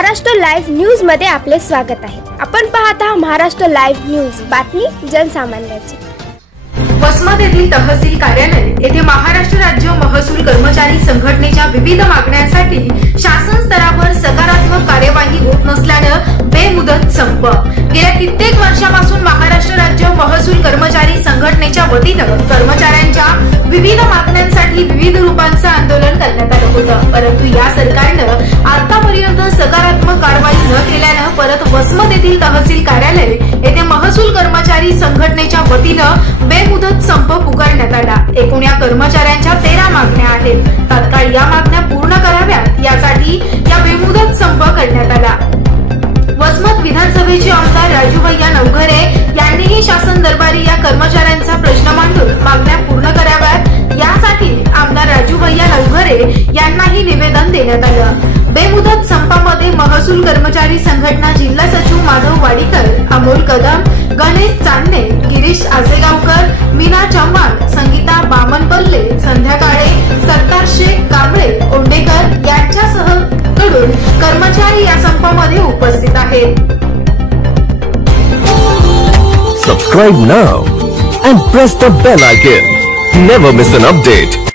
Maharashtra live news मध्ये आपले स्वागत आहे। आपण पाहत आहात महाराष्ट्र लाईव्ह न्यूज, बातमी जनसामान्याची। वसमत येथील तहसील कार्यालय येथे महाराष्ट्र राज्य महसूल कर्मचारी संघटनेच्या विविध मागण्यांसाठी शासन स्तरावर सकारात्मक कार्यवाही होत नसल्याने बेमुदत संप। गेल्या कित्येक वर्षापासून महाराष्ट्र राज्य महसूल कर्मचारी संघटनेच्या वतीने कर्मचाऱ्यांच्या विविध मागण्यांसाठी विविध रूपांचे आंदोलन करण्यात आले होते, परंतु या सरकारने आतापर्यंत सकारात्मक कारवाई न केल्याने परत वसमत येथील तहसील कार्यालय येथे महसूल कर्मचारी संघटनेच्या वतीने बेमुदत संप पुकारण्यात आला। एकूण या कर्मचाऱ्यांच्या 13 मागण्या आहेत। तात्काळ या मागण्या पूर्ण कराव्यात यासाठी या बेमुदत संप करण्यात आला। वसमत विधानसभेचे आमदार राजूभैया नवघरे यांनीही शासन दरबारी या कर्मचाऱ्यांचा प्रश्न मांडून मागण्या पूर्ण कराव्यात यासाठी आमदार राजूभैया नवघरे यांनाही निवेदन देण्यात आलं। बेमुदत संपामध्ये महसूल कर्मचारी संघटना जिल्हा सचिव माधव वाडीकर, अमोल कदम, गणेश चांदणे, गिरीश आसेगावकर, मीना चव्हाण, संगीता बामनपल्ले, संध्या काळे, सरदार शेख कांबळे, ओंडेकर यांच्यासह कडून कर्मचारी या संपामध्ये उपस्थित आहेत। Subscribe now and press the bell icon. Never miss an update.